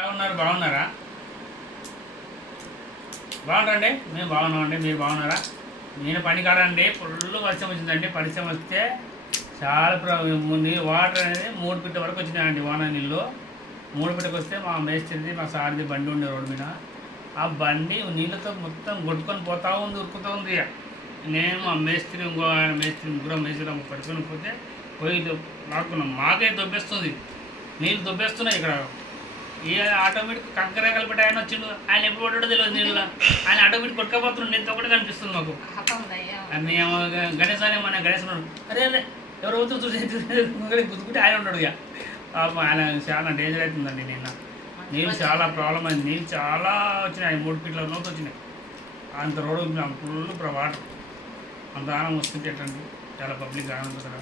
బాగున్నారా? బాగుంటారండి. మేము బాగున్నామండి. మీరు బాగున్నారా? నేను పని కాడండి. ఫుల్ వర్షం వచ్చిందండి. పరిశ్రమ వస్తే చాలా వాటర్ అనేది 3 ఫీట్ల వరకు వచ్చినాయండి. వాన నీళ్ళు 3 ఫీట్లకు వస్తే మా మేస్త్రిది మా సార్ది బండి ఉండే రోడ్డు మీద. ఆ బండి నీళ్ళతో మొత్తం కొట్టుకొని పోతా ఉంది, ఉరుకుతూ ఉంది. నేను మా మేస్త్రి ఇంకో ఆయన ముగ్గురం మేస్త్రి పడుకొని పోతే పోయి లాక్కున్నాం. మాకే దొబ్బేస్తుంది, నీళ్ళు దొబ్బేస్తున్నాయి ఇక్కడ. ఈ ఆటోమేటిక్ కంకర కలిపెట్టి ఆయన వచ్చిండు. ఆయన ఎప్పుడు పడ్డాడో తెలియదు నీళ్ళు. ఆయన ఆటోమేటిక్ కొట్టుకపోతున్నాడు. నేను ఒకటి కనిపిస్తుంది మాకు. మేము గణేష్ అని మన గణేష్ ఉన్నాడు. అరే అరే ఎవరు అవుతూ గుద్దుకుంటే ఆయన ఉన్నాడు. ఇక ఆయన చాలా డేంజర్ అవుతుందండి. నీళ్ళు చాలా ప్రాబ్లం అయింది. నీళ్ళు చాలా వచ్చినాయి. 3 ఫీట్ల లోతు వచ్చినాయి. అంత రోడ్డు ఫుల్ వాటర్. అంత ఆనం వస్తుంటే ఎట్టండి, చాలా పబ్లిక్ ఆనందం కదా.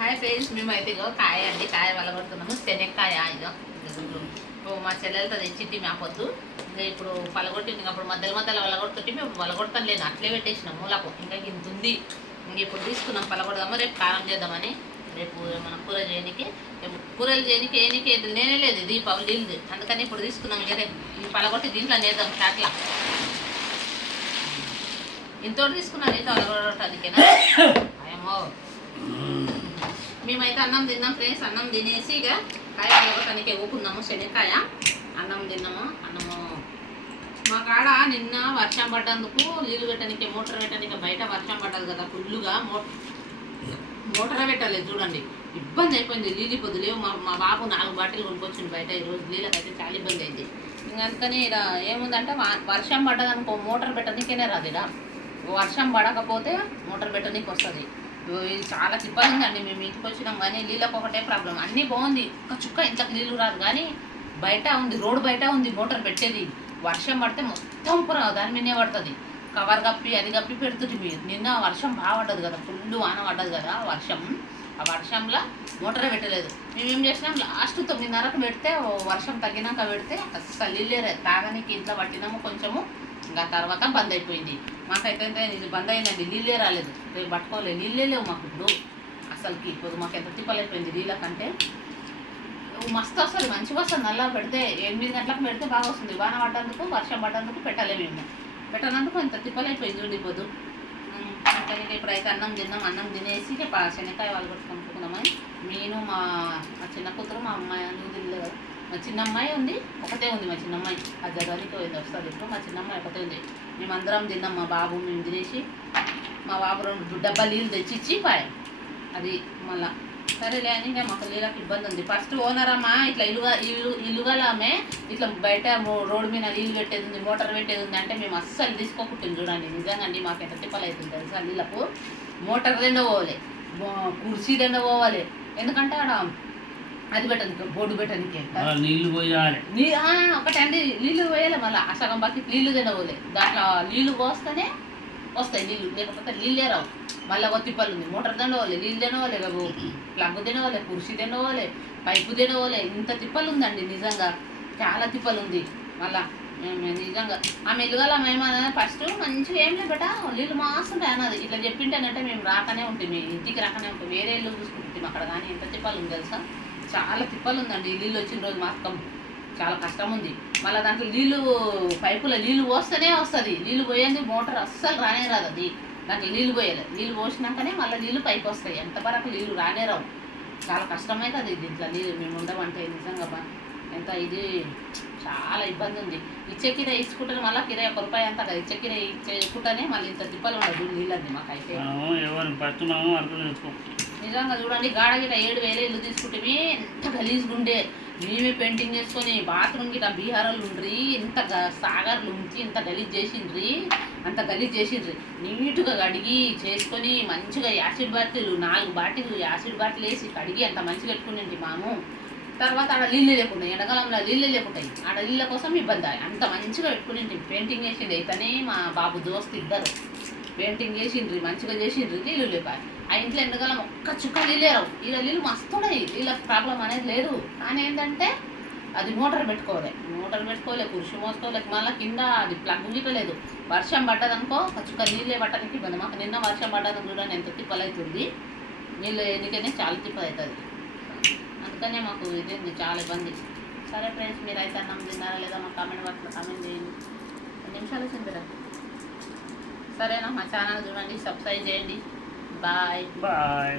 హాయ్ ఫ్రెండ్స్, మేమైతే ఇగో కాయ అండి, కాయ వలగొడుతున్నాము. శనక్కాయ ఇగో మా చెల్లెలతో తెచ్చిట్టి మా పొద్దు. ఇంకా ఇప్పుడు పలగొట్టింది. అప్పుడు మధ్యలో వలగొడుతుంటే మేము వలగొడతాం లేను, అట్లే పెట్టేసినాం మూలకు. ఇంకా ఇంత ఉంది. ఇంక ఇప్పుడు తీసుకున్నాం పలగొడదాము. రేపు కారం చేద్దామని. రేపు మనం కూరలు చేయడానికి నేనే లేదు దీపావళి నీళ్ళు. అందుకని ఇప్పుడు తీసుకున్నాం. ఇంకా రేపు పలగొట్టి దీంట్లో నేద్దాం చాట్ల. ఇంతోటి తీసుకున్నాను అయితే వలగొట్టడానికేనా ఏమో. మేమైతే అన్నం తిన్నాం ఫ్రెండ్స్. అన్నం తినేసి ఇక కాయ వలగొట్టడానికి ఊపుకున్నాము. శనక్కాయ అన్నం తిన్నాము. మా కాడ నిన్న వర్షం పడ్డందుకు నీళ్ళు పెట్టడానికి మోటార్ పెట్టడానికి బయట వర్షం పడ్డది కదా ఫుల్లుగా. మోటార్ పెట్టలేదు చూడండి, ఇబ్బంది అయిపోయింది. నీళ్ళు పొద్దులేవు. మా బాబు 4 బాటిల్ కొనుక్కొచ్చింది బయట. ఈరోజు నీళ్ళకైతే చాలా ఇబ్బంది అయింది. ఇంకా అందుకని ఇలా ఏముందంటే వర్షం పడ్డదనుకో మోటార్ పెట్టడానికేనే రాదు. ఇలా వర్షం పడకపోతే మోటార్ పెట్టడానికి వస్తుంది. ఇది చాలా తిప్పలిందండి. మేము ఇంటికి వచ్చినాం కానీ నీళ్ళకు ఒకటే ప్రాబ్లం. అన్నీ బాగుంది, ఒక చుక్క ఇంతకు నీళ్ళు రాదు. కానీ బయట ఉంది, రోడ్డు బయట ఉంది మోటార్ పెట్టేది. వర్షం పడితే మొత్తం దాని మీదే పడుతుంది. కవర్ కప్పి అది కప్పి పెడుతుంది. మీరు నిన్న వర్షం బాగా పడ్డది కదా, ఫుల్ వాన పడ్డది కదా వర్షం. ఆ వర్షంలో మోటార్ పెట్టలేదు. మేమేం చేసినాం, లాస్ట్ 9:30కు పెడితే వర్షం తగ్గినాక పెడితే అస్సలు నీళ్ళే తాగడానికి ఇంట్లో పట్టినాము కొంచెము. ఇంకా తర్వాత బంద్ అయిపోయింది. మాకైతే ఇది బంద్ అయిందండి, నీళ్ళే రాలేదు. రేపు పట్టుకోలేదు, నీళ్ళే లేవు మాకు ఇప్పుడు అసలుకి. ఇప్పుడు మాకు ఎంత తిప్పలైపోయింది నీళ్ళ కంటే. మస్తు వస్తుంది, మంచిగా వస్తుంది. నల్లా పెడితే 8 గంటలకు పెడితే బాగా వస్తుంది. వాన పడ్డందుకు వర్షం పడ్డందుకు పెట్టలేము. మేము పెట్టనందుకు ఎంత తిప్పలైపోయింది చూడిపోదు. ఇంకా ఇప్పుడైతే అన్నం తిన్నాం. అన్నం తినేసి శనక్కాయ వాళ్ళు కొట్టుకుంటున్నామని నేను మా చిన్న కూతురు మా అమ్మాయి నువ్వు తినలేదు కదా. మా చిన్న అమ్మాయి ఉంది, ఒకటే ఉంది మా చిన్న అమ్మాయి. అది జగనికి పోయింది, వస్తుంది ఇప్పుడు. మా చిన్న అమ్మాయి ఒకటే ఉంది. మేమందరం తిన్నాం. మా బాబు మేము తినేసి మా బాబు 2 డబ్బా నీళ్ళు తెచ్చిచ్చి పాయ. అది మళ్ళా సరేలే అని ఇంకా మాకు నీళ్ళకి ఇబ్బంది ఉంది. ఫస్ట్ ఓనర్ అమ్మ ఇట్లా ఇల్లుగలామే ఇట్లా బయట రోడ్డు మీద నీళ్ళు పెట్టేది ఉంది, మోటార్ పెట్టేది ఉంది అంటే మేము అస్సలు తీసుకోకుంటుంది చూడండి. నిజంగా అండి మాకు ఎంత తిప్పలు అవుతుంది తెలుసా. నీళ్ళకు మోటార్ దండ పోవాలి, కుర్చీ దండ పోవాలి. ఎందుకంటే ఆడ అది పెట్టడానికి బోర్డు పెట్టడానికి నీళ్ళు పోయాలి. ఒకటండి నీళ్ళు పోయాలి. మళ్ళీ ఆ సగం బకెట్ నీళ్ళు దండ పోలే. దాంట్లో నీళ్ళు పోస్తేనే వస్తాయి నీళ్ళు, లేకపోతే నీళ్ళే రావు. మళ్ళీ ఒక తిప్పలు ఉంది. మోటార్ తినవాలి, నీళ్ళు తినవాలి, ప్లగ్ తినవాలి, కుర్చీ తినవాలి, పైపు తినవాలి. ఇంత తిప్పలు ఉందండి నిజంగా, చాలా తిప్పలు ఉంది. మళ్ళా నిజంగా ఆమె ఎల్లుగల మేమన్నా ఫస్ట్ మంచిగా ఏం లేబట నీళ్ళు మాస్తుంటాయి అన్నది. ఇట్లా చెప్పింటేనంటే మేము రాకనే ఉంటాం, మేము ఇంటికి రాకనే ఉంటాం. వేరే ఇల్లు చూసుకుంటాం అక్కడ. కానీ ఎంత తిప్పలు ఉంది తెలుసా, చాలా తిప్పలు ఉందండి. నీళ్ళు వచ్చిన రోజు మాత్రం చాలా కష్టం ఉంది. మళ్ళీ దాంట్లో నీళ్ళు పైపులో నీళ్ళు పోస్తేనే వస్తుంది. నీళ్ళు పోయేది మోటార్ అస్సలు రానే రాదు. అది దాంట్లో నీళ్ళు పోయాలి. నీళ్ళు పోసినాకనే మళ్ళీ నీళ్ళు పైకి వస్తాయి. ఎంతవరకు నీళ్ళు రానే రావు. చాలా కష్టమైతే అది దీంట్లో నీళ్ళు మేము ఉండమంటే నిజంగా ఎంత ఇది చాలా ఇబ్బంది ఉంది. ఇచ్చే కిరాయి ఇచ్చుకుంటే మళ్ళీ కిరాయి ₹1 అంతా కదా. ఇచ్చే కిరాయి ఇచ్చేకుంటేనే మళ్ళీ ఇంత తిప్పలు ఉండదు నీళ్ళండి మాకైతే. నిజంగా చూడండి, గాడ గిట 7,000 ఇల్లు తీసుకుంటే ఎంత గలీజ్గా ఉండే. మేమే పెయింటింగ్ చేసుకొని బాత్రూమ్ గిట బీహారాలు ఉండ్రి, ఇంత సాగర్లు ఉంచి ఇంత గలీజ్ చేసిండ్రి, అంత గలీజ్ చేసిండ్రి. నీట్గా కడిగి చేసుకొని మంచిగా acid bottle 4 bottle acid bottle వేసి కడిగి అంత మంచిగా పెట్టుకునేది మాము. తర్వాత ఆడ నీళ్ళు లేకుండా, ఎండాకాలంలో నీళ్ళు లేకుంటాయి. ఆడ నీళ్ళ కోసం ఇబ్బంది. అంత మంచిగా పెట్టుకునేది. పెయింటింగ్ వేసింది అయితేనే మా బాబు దోస్తు ఇద్దరు పెయింటింగ్ చేసిండ్రి, మంచిగా చేసిండ్రి. నీళ్ళు లేపాయి. ఆ ఇంట్లో ఎండకాలం ఒక్క చుక్క నీళ్ళే రావు. ఇలా నీళ్ళు మస్తున్నాయి, వీళ్ళకి ప్రాబ్లం అనేది లేదు. కానీ ఏంటంటే అది మోటార్ పెట్టుకోవాలి, కుర్చీ మోసుకోవాలి. మళ్ళీ కింద అది ప్లగ్ గిట్టలేదు. వర్షం పడ్డదనుకో ఒక చుక్క నీళ్ళే పట్టడానికి ఇబ్బంది. మాకు నిన్న వర్షం పడ్డదని చూడండి ఎంత తిప్పలవుతుంది. నీళ్ళు ఎందుకనే చాలా తిప్పది అవుతుంది. అందుకనే మాకు ఇదేంది చాలా ఇబ్బంది. సరే ఫ్రెండ్స్, మీరు అయితే అన్నం తిన్నారా లేదా మా కామెంట్ బాక్స్లో కామెంట్ చేయండి. 2 నిమిషాలు వచ్చిందిరా. సరేనా, మా ఛానల్ చూడండి, సబ్స్క్రైబ్ చేయండి. బాయ్. బాయ్.